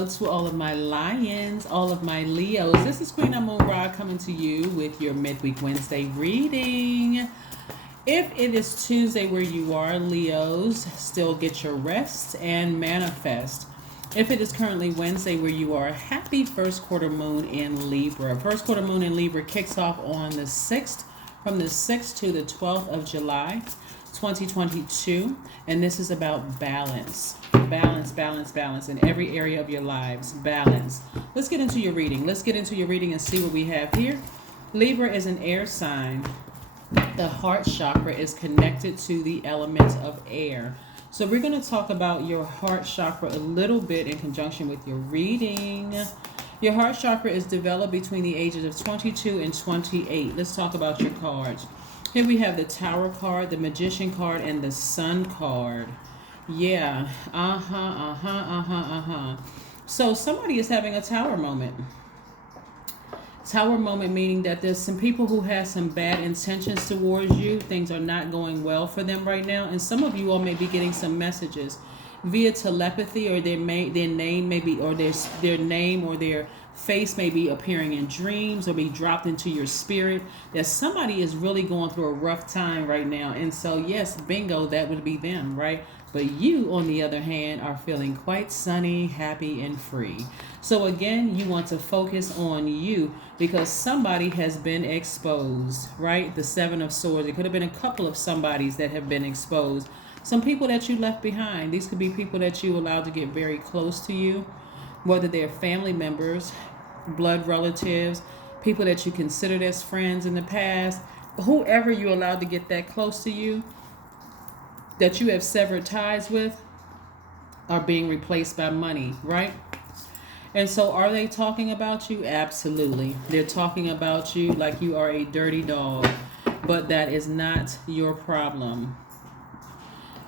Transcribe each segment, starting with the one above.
Hello to all of my lions, all of my Leos. This is Queen Amun Ra coming to you with your midweek Wednesday reading. If it is Tuesday where you are, Leos, still get your rest and manifest. If it is currently Wednesday where you are, happy first quarter moon in Libra. First quarter moon in Libra kicks off on the 6th, from the 6th to the 12th of July, 2022. And this is about balance. Balance in every area of your lives. Balance. Let's get into your reading. And see what we have here. Libra is an air sign. The heart chakra is connected to the element of air. So we're going to talk about your heart chakra a little bit in conjunction with your reading. Your heart chakra is developed between the ages of 22 and 28. Let's talk about your cards. Here we have the Tower card, the Magician card, and the Sun card. Yeah. So somebody is having a Tower moment. Tower moment meaning that there's some people who have some bad intentions towards you. Things are not going well for them right now. And some of you all may be getting some messages via telepathy, or their name may be, or their name or their face may be appearing in dreams or be dropped into your spirit, that somebody is really going through a rough time right now. And so, yes, bingo, that would be them, right? But you, on the other hand, are feeling quite sunny, happy, and free. So again, you want to focus on you because somebody has been exposed, right? The Seven of Swords. It could have been a couple of somebodies that have been exposed. Some people that you left behind. These could be people that you allowed to get very close to you, whether they're family members, blood relatives, people that you considered as friends in the past, whoever you allowed to get that close to you, that you have severed ties with, are being replaced by money, right? And so are they talking about you? Absolutely. They're talking about you like you are a dirty dog, but that is not your problem.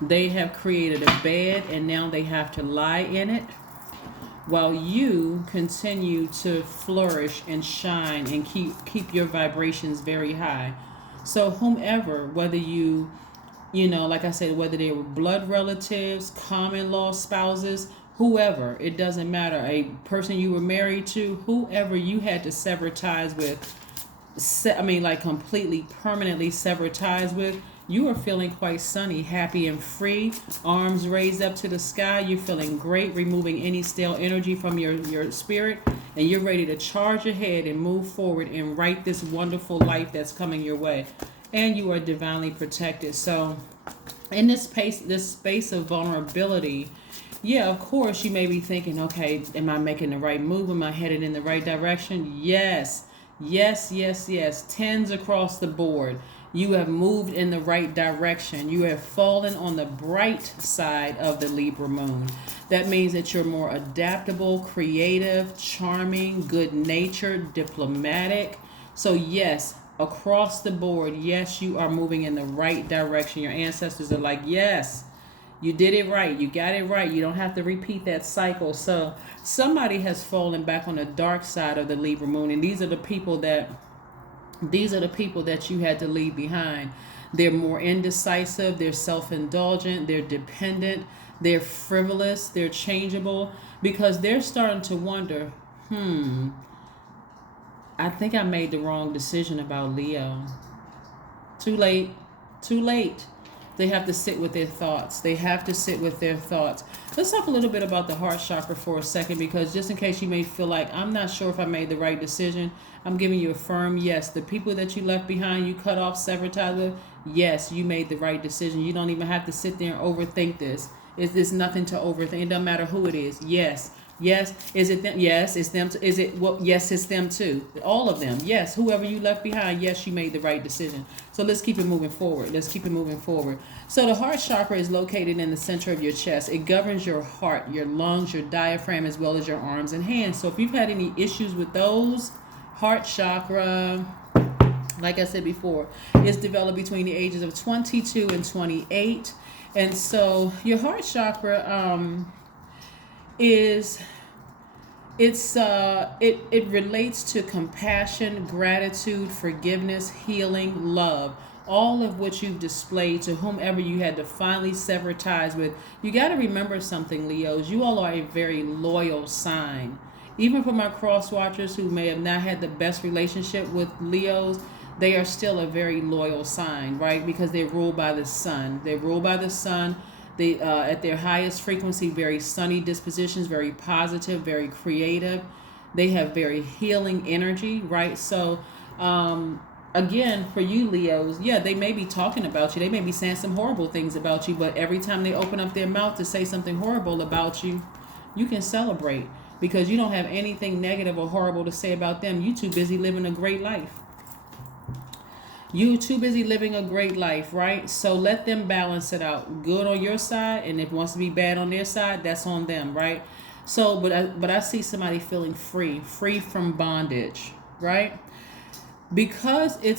They have created a bed and now they have to lie in it while you continue to flourish and shine and keep your vibrations very high. So whomever, whether like I said, whether they were blood relatives, common law spouses, whoever, it doesn't matter. A person you were married to, whoever you had to sever ties with, completely, permanently sever ties with, you are feeling quite sunny, happy, and free. Arms raised up to the sky. You're feeling great, removing any stale energy from your spirit. And you're ready to charge ahead and move forward and write this wonderful life that's coming your way. And you are divinely protected. So in this space of vulnerability, yeah, of course, you may be thinking, okay, am I making the right move? Am I headed in the right direction? Yes. Tens across the board. You have moved in the right direction. You have fallen on the bright side of the Libra moon. That means that you're more adaptable, creative, charming, good-natured, diplomatic. So yes, across the board, yes, you are moving in the right direction. Your ancestors are like, yes, you did it right. You got it right. You don't have to repeat that cycle. So somebody has fallen back on the dark side of the Libra moon. And these are the people that you had to leave behind. They're more indecisive. They're self-indulgent. They're dependent. They're frivolous. They're changeable because they're starting to wonder, I think I made the wrong decision about Leo. Too late. They have to sit with their thoughts. Let's talk a little bit about the heart chakra for a second, because just in case you may feel like, I'm not sure if I made the right decision, I'm giving you a firm yes. The people that you left behind, you cut off, severed ties with, yes, you made the right decision. You don't even have to sit there and overthink this. There's nothing to overthink. It doesn't matter who it is. Yes. Is it them? Yes, it's them. Is it? Well, yes, it's them too. All of them. Yes, whoever you left behind. Yes, you made the right decision. So let's keep it moving forward. So the heart chakra is located in the center of your chest. It governs your heart, your lungs, your diaphragm, as well as your arms and hands. So if you've had any issues with those, heart chakra, like I said before, is developed between the ages of 22 and 28. And so your heart chakra it relates to compassion, gratitude, forgiveness, healing, love. all of what you've displayed to whomever you had to finally sever ties with. You got to remember something, Leos. You all are a very loyal sign. Even for my cross watchers who may have not had the best relationship with Leos, they are still a very loyal sign, right? Because they're ruled by the sun. They're ruled by the sun. They, at their highest frequency, very sunny dispositions, very positive, very creative. They have very healing energy, right? So, again, for you Leos, yeah, they may be talking about you. They may be saying some horrible things about you, but every time they open up their mouth to say something horrible about you, you can celebrate because you don't have anything negative or horrible to say about them. You too busy living a great life. You too busy living a great life, right? So let them balance it out. Good on your side, and if it wants to be bad on their side, that's on them, right? So, but I see somebody feeling free from bondage, right? Because the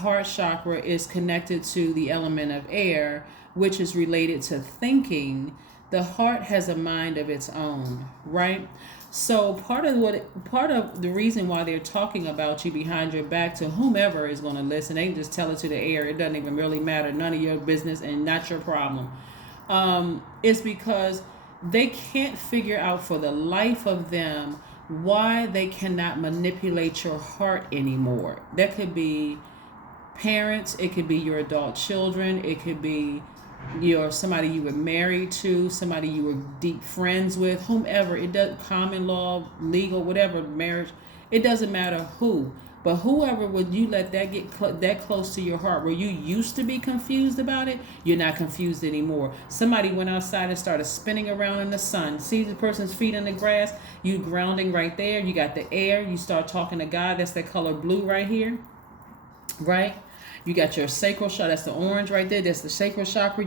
heart chakra is connected to the element of air, which is related to thinking. The heart has a mind of its own, right? So part of the reason why they're talking about you behind your back to whomever is going to listen, they can just tell it to the air. It doesn't even really matter. None of your business and not your problem. It's because they can't figure out for the life of them why they cannot manipulate your heart anymore. That could be parents. It could be your adult children. It could be somebody you were married to, somebody you were deep friends with, whomever. It does, common law, legal, whatever, marriage. It doesn't matter who, but whoever would you let that get that close to your heart, where you used to be confused about it, you're not confused anymore. Somebody went outside and started spinning around in the sun. See the person's feet in the grass, you grounding right there. You got the air. You start talking to God. That's the color blue right here, right? You got your sacral chakra. That's the orange right there. That's the sacral chakra.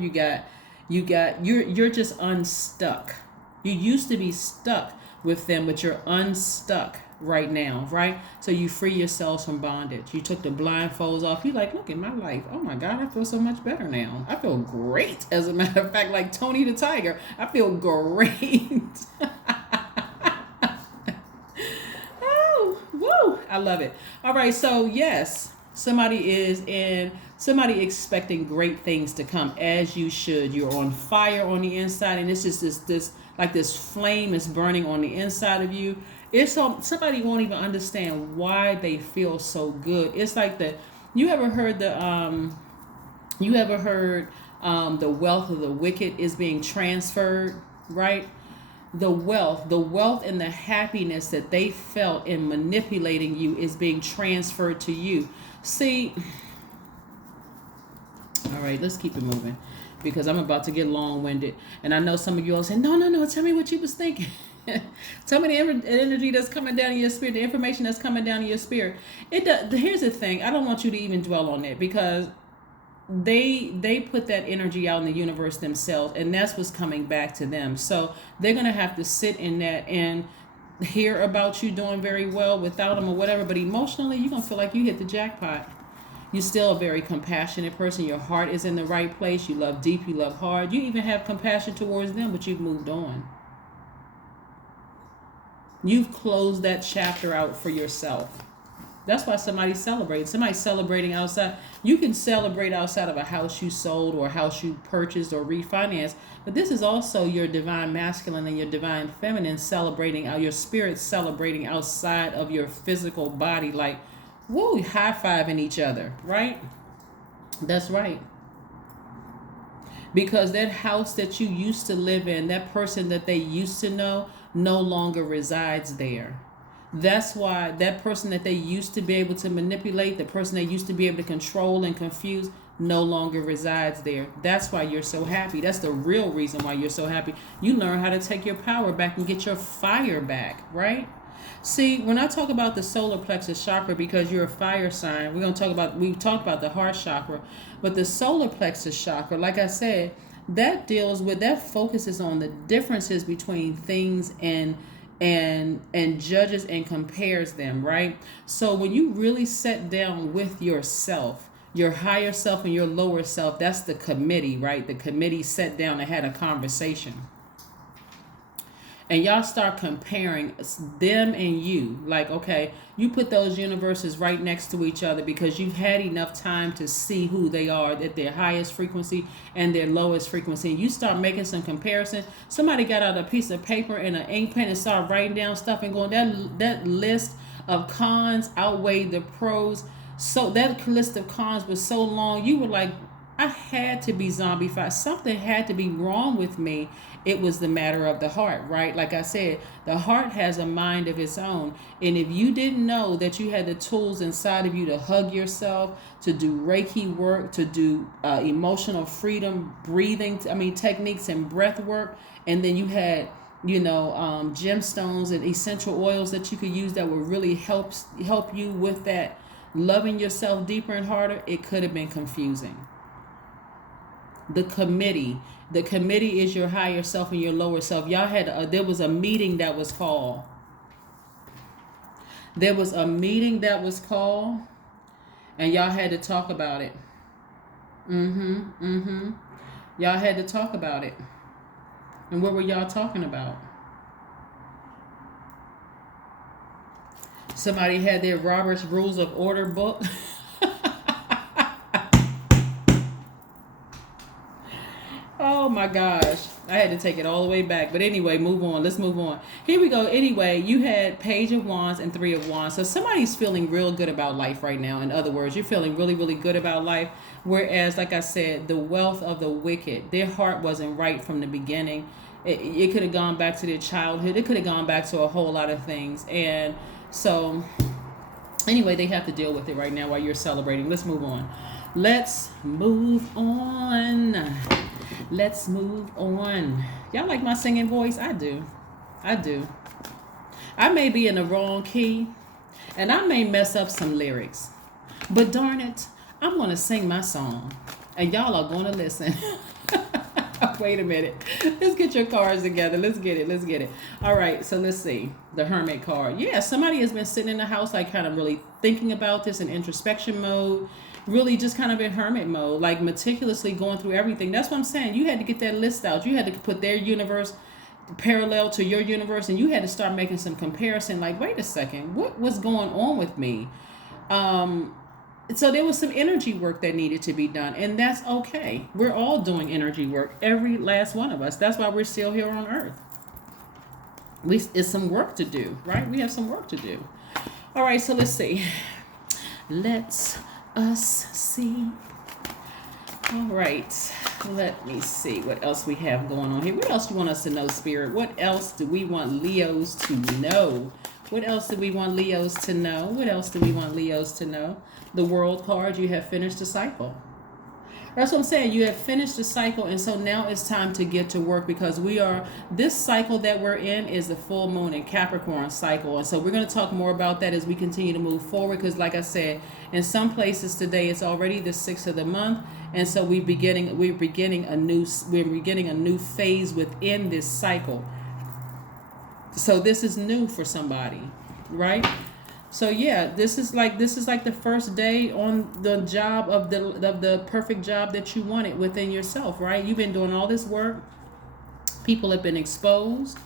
You're just unstuck. You used to be stuck with them, but you're unstuck right now, right? So you free yourselves from bondage. You took the blindfolds off. You're like, look at my life. Oh my God, I feel so much better now. I feel great. As a matter of fact, like Tony the Tiger, I feel great. Oh, woo! I love it. All right, so yes. Somebody expecting great things to come, as you should. You're on fire on the inside, and it's just this flame is burning on the inside of you. Somebody won't even understand why they feel so good. It's like you ever heard the wealth of the wicked is being transferred, right? The wealth and the happiness that they felt in manipulating you is being transferred to you. See, all right, let's keep it moving because I'm about to get long-winded. And I know some of you all say, no, tell me what you was thinking. Tell me the energy that's coming down in your spirit, the information that's coming down in your spirit. Here's the thing. I don't want you to even dwell on it because they put that energy out in the universe themselves, and that's what's coming back to them. So they're going to have to sit in that and hear about you doing very well without them or whatever, but emotionally you're going to feel like you hit the jackpot. You're still a very compassionate person. Your heart is in the right place. You love deep, you love hard. You even have compassion towards them, but you've moved on. You've closed that chapter out for yourself. That's why somebody's celebrating. Somebody's celebrating outside. You can celebrate outside of a house you sold or a house you purchased or refinanced. But this is also your divine masculine and your divine feminine celebrating, your spirit celebrating outside of your physical body. Like, woo, high-fiving each other, right? That's right. Because that house that you used to live in, that person that they used to know, no longer resides there. That's why that person that they used to be able to manipulate, the person they used to be able to control and confuse, no longer resides there. That's why you're so happy. That's the real reason why you're so happy. You learn how to take your power back and get your fire back, right? See, when I talk about the solar plexus chakra, because you're a fire sign, we talked about the heart chakra, but the solar plexus chakra, like I said, that focuses on the differences between things and judges and compares them, right? So when you really sit down with yourself, your higher self and your lower self, that's the committee, right? The committee sat down and had a conversation. And y'all start comparing them and you. Like, okay, you put those universes right next to each other because you've had enough time to see who they are at their highest frequency and their lowest frequency. And you start making some comparison. Somebody got out a piece of paper and an ink pen and started writing down stuff and going, that list of cons outweighed the pros. So that list of cons was so long, you were like, I had to be zombified. Something had to be wrong with me. It was the matter of the heart, right? Like I said, the heart has a mind of its own. And if you didn't know that you had the tools inside of you to hug yourself, to do Reiki work, to do emotional freedom, breathing, techniques and breath work, and then you had gemstones and essential oils that you could use that would really help you with that loving yourself deeper and harder, it could have been confusing. The committee is your higher self and your lower self. Y'all had there was a meeting that was called. And y'all had to talk about it. Y'all had to talk about it. And what were y'all talking about? Somebody had their Robert's Rules of Order book. Oh my gosh. I had to take it all the way back. But anyway, move on. Let's move on. Here we go. Anyway, you had Page of Wands and Three of Wands. So somebody's feeling real good about life right now. In other words, you're feeling really, really good about life. Whereas, like I said, the wealth of the wicked, their heart wasn't right from the beginning. It could have gone back to their childhood. It could have gone back to a whole lot of things. And so, anyway, they have to deal with it right now while you're celebrating. Let's move on. Let's move on. Y'all like my singing voice? I do. I may be in the wrong key, and I may mess up some lyrics. But darn it, I'm going to sing my song, and y'all are going to listen. Wait a minute. Let's get your cards together. Let's get it. All right, so let's see. The Hermit card. Yeah, somebody has been sitting in the house, like kind of really thinking about this in introspection mode. Really just kind of in hermit mode, like meticulously going through everything. That's what I'm saying. You had to get that list out. You had to put their universe parallel to your universe, and you had to start making some comparison. Like, wait a second, what was going on with me? So there was some energy work that needed to be done, and that's okay. We're all doing energy work, every last one of us. That's why we're still here on Earth. It's some work to do, right? We have some work to do. All right, so let's see. Let's see. All right, let me see what else we have going on here. What else do you want us to know, Spirit? What else do we want Leos to know? The World card, you have finished the cycle. That's what I'm saying. You have finished the cycle, and so now it's time to get to work, because this cycle that we're in is the full moon in Capricorn cycle. And so we're going to talk more about that as we continue to move forward, because like I said, in some places today, it's already the 6th of the month. And so we're beginning a new phase within this cycle. So this is new for somebody, right? So yeah, this is like the first day on the job of the perfect job that you wanted within yourself, right? You've been doing all this work. People have been exposed.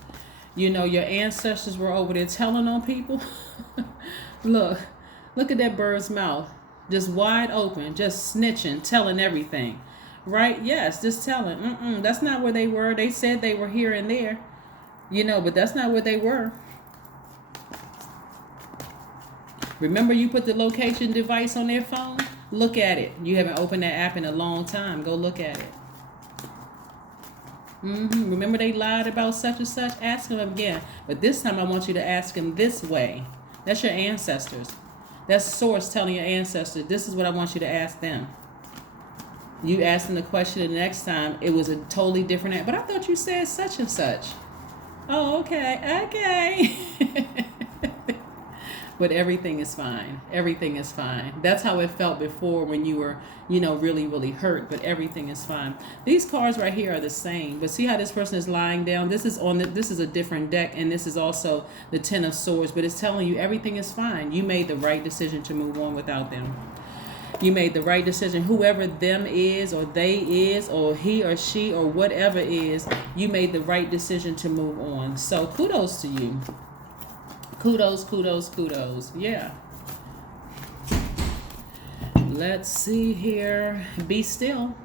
Your ancestors were over there telling on people. Look at that bird's mouth, just wide open, just snitching, telling everything, right? Yes, just telling. That's not where they were. They said they were here and there, but that's not where they were. Remember, you put the location device on their phone? Look at it. You haven't opened that app in a long time. Go look at it. Remember they lied about such and such? Ask them again. But this time I want you to ask them this way. That's your ancestors. That's source telling your ancestors, this is what I want you to ask them. You ask them the question, and the next time it was a totally different answer. But I thought you said such and such. Oh, okay. But everything is fine. That's how it felt before when you were, really, really hurt. But everything is fine. These cards right here are the same. But see how this person is lying down? This is a different deck, and this is also the Ten of Swords. But it's telling you everything is fine. You made the right decision to move on without them. You made the right decision. Whoever them is or they is or he or she or whatever is, you made the right decision to move on. So kudos to you. Kudos, kudos, kudos. Yeah. Let's see here. Be still.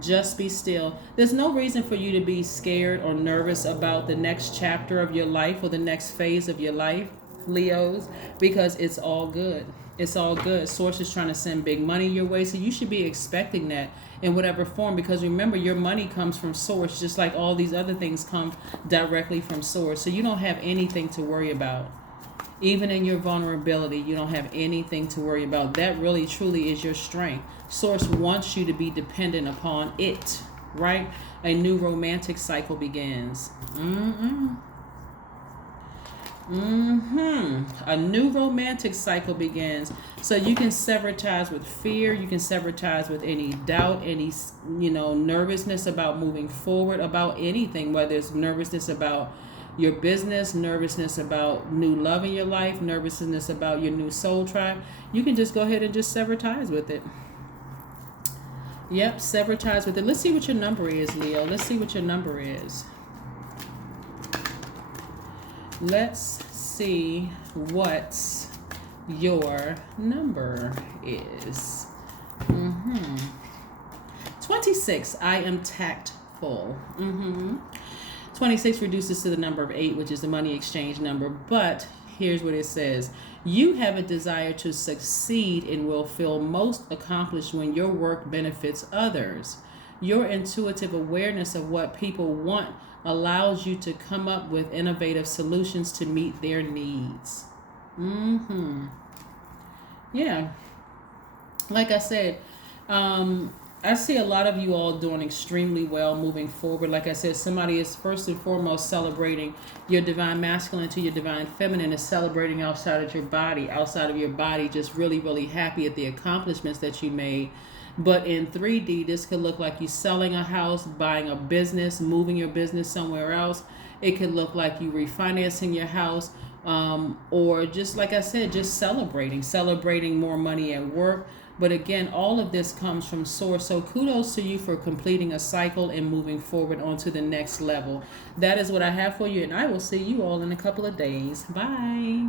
Just be still. There's no reason for you to be scared or nervous about the next chapter of your life or the next phase of your life, Leos, because it's all good. It's all good. Source is trying to send big money your way, so you should be expecting that in whatever form, because remember, your money comes from Source, just like all these other things come directly from Source. So you don't have anything to worry about. Even in your vulnerability, you don't have anything to worry about. That really, truly is your strength. Source wants you to be dependent upon it, right? A new romantic cycle begins. A new romantic cycle begins. So you can sever ties with fear. You can sever ties with any doubt, any, nervousness about moving forward, about anything, whether it's nervousness about your business, nervousness about new love in your life, nervousness about your new soul tribe. You can just go ahead and just sever ties with it. Yep, sever ties with it. Let's see what your number is, Leo. Let's see what your number is. Let's see what your number is. 26. I am tactful. 26 reduces to the number of 8, which is the money exchange number. But here's what it says. You have a desire to succeed and will feel most accomplished when your work benefits others. Your intuitive awareness of what people want allows you to come up with innovative solutions to meet their needs. Yeah. Like I said, I see a lot of you all doing extremely well moving forward. Like I said, somebody is first and foremost celebrating your divine masculine to your divine feminine, is celebrating outside of your body, just really, really happy at the accomplishments that you made. But in 3D, this could look like you selling a house, buying a business, moving your business somewhere else. It could look like you refinancing your house, or just like I said, just celebrating more money at work. But again, all of this comes from Source. So kudos to you for completing a cycle and moving forward onto the next level. That is what I have for you, and I will see you all in a couple of days. Bye.